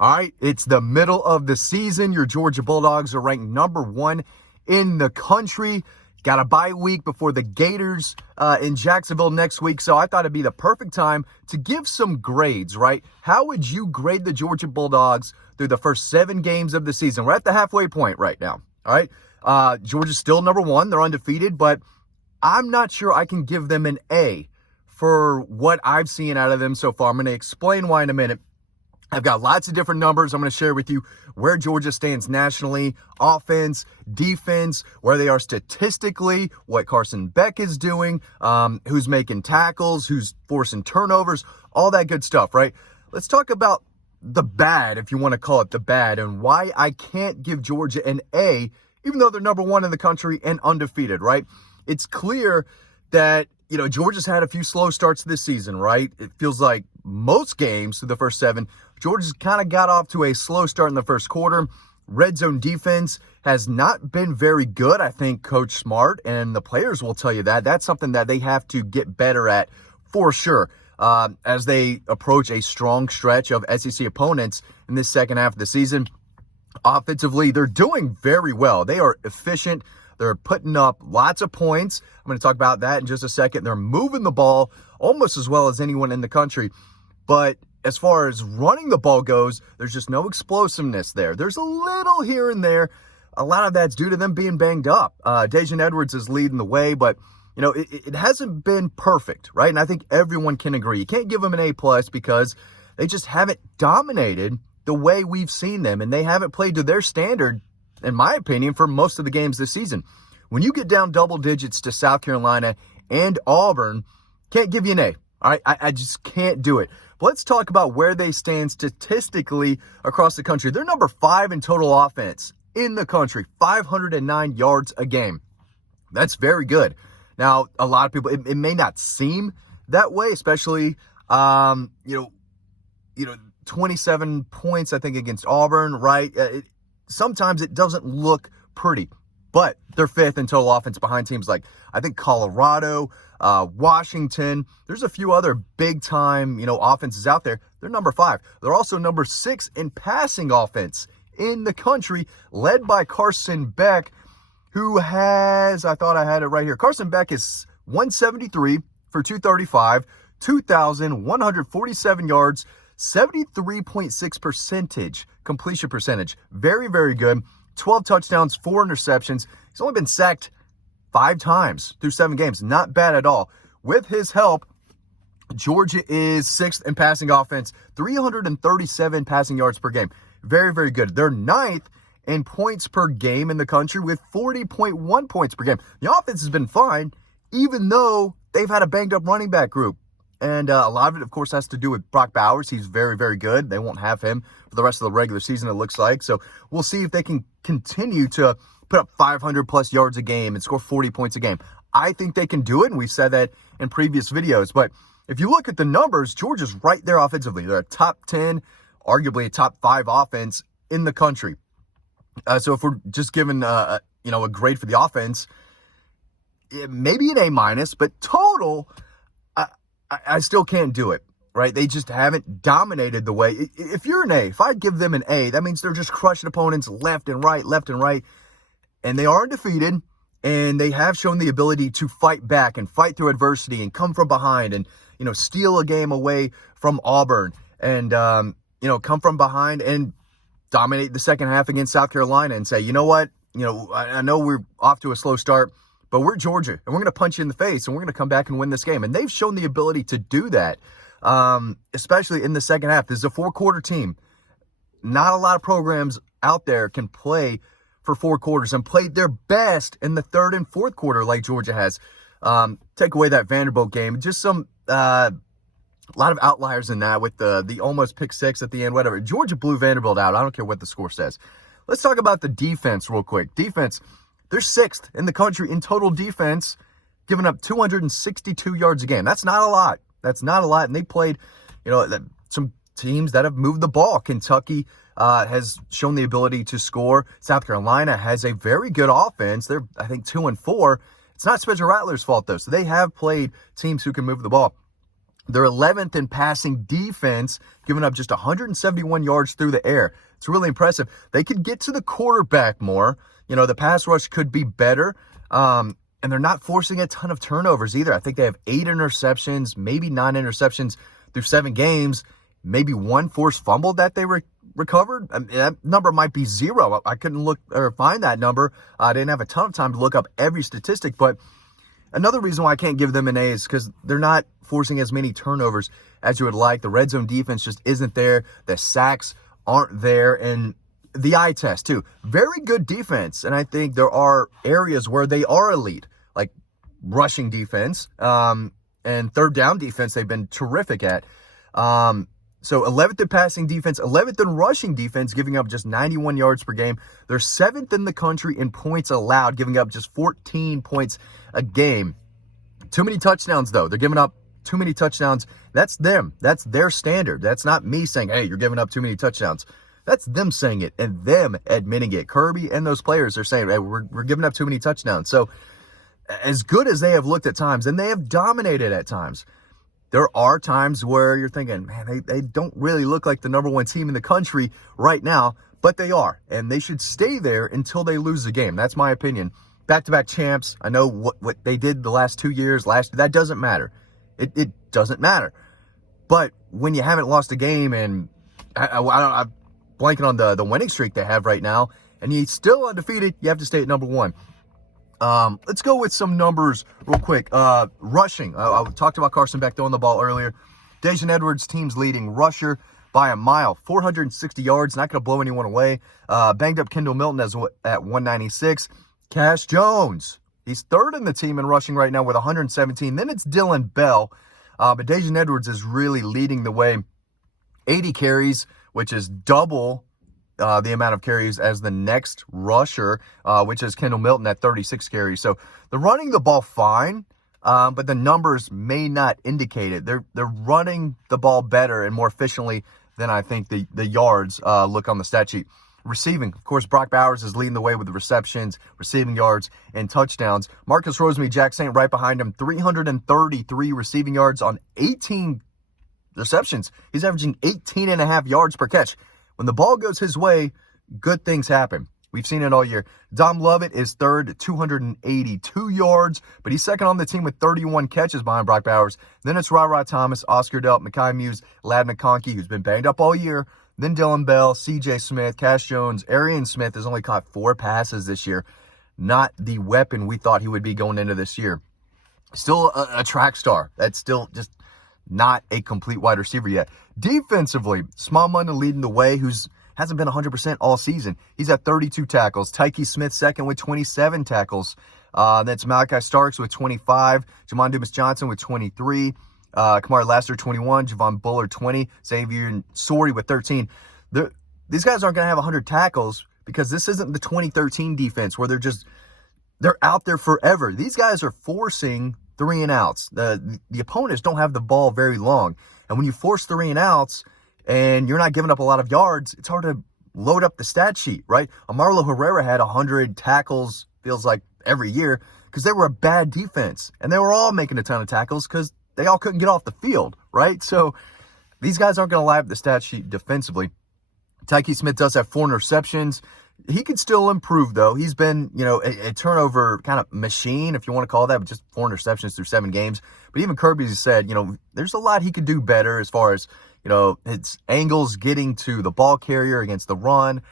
All right, it's the middle of the season. Your Georgia Bulldogs are ranked number 1 in the country. Got a bye week before the Gators in Jacksonville next week, so I thought it'd be the perfect time to give some grades, right? How would you grade the Georgia Bulldogs through the first 7 games of the season? We're at the halfway point right now, all right? Georgia's still number 1. They're undefeated, but I'm not sure I can give them an A for what I've seen out of them so far. I'm going to explain why in a minute. I've got lots of different numbers. I'm going to share with you where Georgia stands nationally, offense, defense, where they are statistically, what Carson Beck is doing, who's making tackles, who's forcing turnovers, all that good stuff, right? Let's talk about the bad, if you want to call it the bad, and why I can't give Georgia an A, even though they're number 1 in the country and undefeated, right? It's clear that, Georgia's had a few slow starts this season, right? It feels like most games through the first 7, Georgia's kind of got off to a slow start in the first quarter. Red zone defense has not been very good. I think Coach Smart and the players will tell you that. That's something that they have to get better at for sure as they approach a strong stretch of SEC opponents in this second half of the season. Offensively, they're doing very well. They are efficient. They're putting up lots of points. I'm going to talk about that in just a second. They're moving the ball almost as well as anyone in the country. But as far as running the ball goes, there's just no explosiveness there. There's a little here and there. A lot of that's due to them being banged up. Daijun Edwards is leading the way, but it hasn't been perfect, right? And I think everyone can agree. You can't give them an A+ because they just haven't dominated the way we've seen them, and they haven't played to their standard, in my opinion, for most of the games this season. When you get down double digits to South Carolina and Auburn, can't give you an A. All right, I just can't do it. But let's talk about where they stand statistically across the country. They're number 5 in total offense in the country, 509 yards a game. That's very good. Now, a lot of people, it may not seem that way, especially, 27 points, I think, against Auburn, right? Sometimes it doesn't look pretty, but they're 5th in total offense behind teams like, I think, Colorado, Washington. There's a few other big-time, offenses out there. They're number 5. They're also number 6 in passing offense in the country, led by Carson Beck, who has, I thought I had it right here. Carson Beck is 173 for 235, 2,147 yards, 73.6% completion percentage. Very, very good. 12 touchdowns, 4 interceptions. He's only been sacked 5 times through 7 games. Not bad at all. With his help, Georgia is 6th in passing offense, 337 passing yards per game. Very, very good. They're 9th in points per game in the country with 40.1 points per game. The offense has been fine, even though they've had a banged-up running back group. And a lot of it, of course, has to do with Brock Bowers. He's very, very good. They won't have him for the rest of the regular season, it looks like. So we'll see if they can continue to put up 500-plus yards a game and score 40 points a game. I think they can do it, and we've said that in previous videos. But if you look at the numbers, Georgia's right there offensively. They're a top 10, arguably a top 5 offense in the country. So if we're just given a grade for the offense, maybe an A-, but total, I still can't do it, right? They just haven't dominated the way. If you're an A, if I give them an A, that means they're just crushing opponents left and right. And they are undefeated, and they have shown the ability to fight back and fight through adversity and come from behind and, steal a game away from Auburn and, come from behind and dominate the second half against South Carolina and say, you know what? I know we're off to a slow start, but we're Georgia, and we're going to punch you in the face, and we're going to come back and win this game. And they've shown the ability to do that, especially in the second half. This is a 4-quarter team. Not a lot of programs out there can play for 4 quarters and play their best in the 3rd and 4th quarter like Georgia has. Take away that Vanderbilt game. Just a lot of outliers in that with the almost pick 6 at the end, whatever. Georgia blew Vanderbilt out. I don't care what the score says. Let's talk about the defense real quick. Defense. They're 6th in the country in total defense, giving up 262 yards a game. That's not a lot. And they played, some teams that have moved the ball. Kentucky has shown the ability to score. South Carolina has a very good offense. They're, I think, 2-4. It's not Spencer Rattler's fault, though. So they have played teams who can move the ball. They're 11th in passing defense, giving up just 171 yards through the air. It's really impressive. They could get to the quarterback more. The pass rush could be better. And they're not forcing a ton of turnovers either. I think they have 8 interceptions, maybe 9 interceptions through 7 games, maybe 1 forced fumble that they recovered. I mean, that number might be 0. I couldn't look or find that number. I didn't have a ton of time to look up every statistic, but another reason why I can't give them an A is because they're not forcing as many turnovers as you would like. The red zone defense just isn't there. The sacks aren't there. And the eye test, too. Very good defense. And I think there are areas where they are elite, like rushing defense and third down defense they've been terrific at. So 11th in passing defense, 11th in rushing defense, giving up just 91 yards per game. They're 7th in the country in points allowed, giving up just 14 points a game. Too many touchdowns, though. They're giving up too many touchdowns. That's them. That's their standard. That's not me saying, hey, you're giving up too many touchdowns. That's them saying it and them admitting it. Kirby and those players are saying, hey, we're giving up too many touchdowns. So as good as they have looked at times, and they have dominated at times, there are times where you're thinking, man, they don't really look like the number 1 team in the country right now, but they are. And they should stay there until they lose the game. That's my opinion. Back-to-back champs. I know what they did the last 2 years. That doesn't matter. It doesn't matter. But when you haven't lost a game, and I'm blanking on the winning streak they have right now, and you're still undefeated, you have to stay at number 1. Let's go with some numbers real quick. Rushing. I talked about Carson Beck throwing the ball earlier. Daijun Edwards, team's leading rusher by a mile, 460 yards. Not going to blow anyone away. Banged up Kendall Milton at 196. Cash Jones, he's 3rd in the team in rushing right now with 117. Then it's Dylan Bell. But Daijun Edwards is really leading the way. 80 carries, which is double the amount of carries as the next rusher, which is Kendall Milton at 36 carries. So they're running the ball fine, but the numbers may not indicate it. They're running the ball better and more efficiently than I think the yards look on the stat sheet. Receiving, of course, Brock Bowers is leading the way with the receptions, receiving yards, and touchdowns. Marcus Rosemy, Jack Saint right behind him, 333 receiving yards on 18 receptions. He's averaging 18.5 yards per catch. When the ball goes his way, good things happen. We've seen it all year. Dom Lovett is 3rd at 282 yards, but he's 2nd on the team with 31 catches behind Brock Bowers. Then it's Ra Thomas, Oscar Delp, Mekhi Muse, Lad McConkey, who's been banged up all year. Then Dylan Bell, C.J. Smith, Cash Jones. Arian Smith has only caught 4 passes this year. Not the weapon we thought he would be going into this year. Still a track star. That's still just not a complete wide receiver yet. Defensively, Small Money leading the way, hasn't been 100% all season. He's at 32 tackles. Tyke Smith 2nd with 27 tackles. That's Malachi Starks with 25. Jamon Dumas-Johnson with 23. Kamar Lassiter 21. Javon Bullard 20. Xavier Sori with 13. These guys aren't going to have 100 tackles because this isn't the 2013 defense where they're out there forever. These guys are forcing 3 and outs. The opponents don't have the ball very long. And when you force 3 and outs and you're not giving up a lot of yards, it's hard to load up the stat sheet, right? Amarlo Herrera had 100 tackles, feels like every year, because they were a bad defense. And they were all making a ton of tackles because they all couldn't get off the field, right? So these guys aren't going to lie up the stat sheet defensively. Tyke Smith does have 4 interceptions. He could still improve, though. He's been, a turnover kind of machine, if you want to call that, but just 4 interceptions through 7 games. But even Kirby said, there's a lot he could do better as far as, his angles getting to the ball carrier against the run,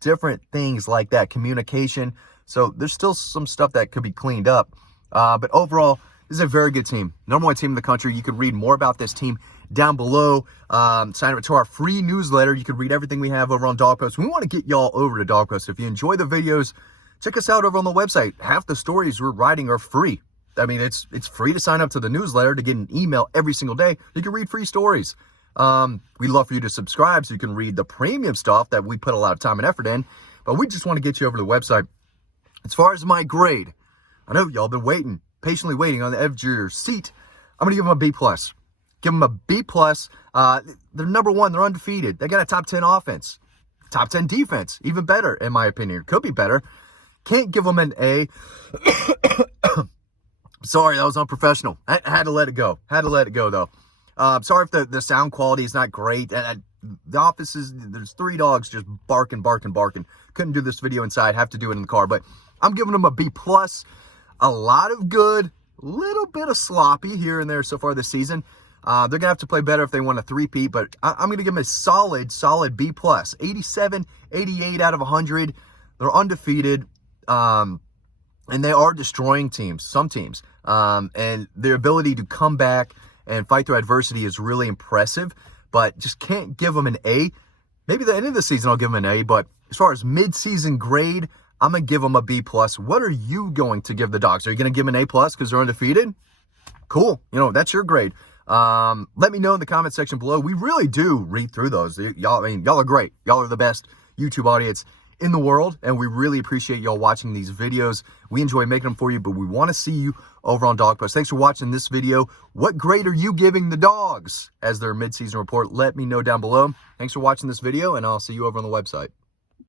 different things like that, communication. So there's still some stuff that could be cleaned up. But overall, this is a very good team. Number 1 team in the country. You can read more about this team down below. Sign up to our free newsletter. You can read everything we have over on Dog Post. We want to get y'all over to Dog Post. If you enjoy the videos, check us out over on the website. Half the stories we're writing are free. I mean, it's free to sign up to the newsletter to get an email every single day. You can read free stories. We'd love for you to subscribe so you can read the premium stuff that we put a lot of time and effort in. But we just want to get you over to the website. As far as my grade, I know y'all been patiently waiting on the edge of your seat. I'm going to give them a B+. Give them a B+. They're number 1. They're undefeated. They got a top 10 offense. Top 10 defense. Even better, in my opinion. Could be better. Can't give them an A. Sorry, that was unprofessional. I had to let it go. Though. Sorry if the sound quality is not great. The office there's 3 dogs just barking. Couldn't do this video inside, have to do it in the car. But I'm giving them a B+. A lot of good, little bit of sloppy here and there so far this season. They're going to have to play better if they want a three-peat, but I'm going to give them a solid B+. 87, 88 out of 100. They're undefeated, and they are destroying teams, some teams. And their ability to come back and fight through adversity is really impressive, but just can't give them an A. Maybe the end of the season I'll give them an A, but as far as mid-season grade, I'm going to give them a B+. What are you going to give the Dawgs? Are you going to give them an A+ because they're undefeated? Cool. You know, that's your grade. Let me know in the comment section below. We really do read through those. Y'all are great. Y'all are the best YouTube audience in the world, and we really appreciate y'all watching these videos. We enjoy making them for you, but we want to see you over on Dawg Post. Thanks for watching this video. What grade are you giving the Dawgs as their mid-season report? Let me know down below. Thanks for watching this video, and I'll see you over on the website.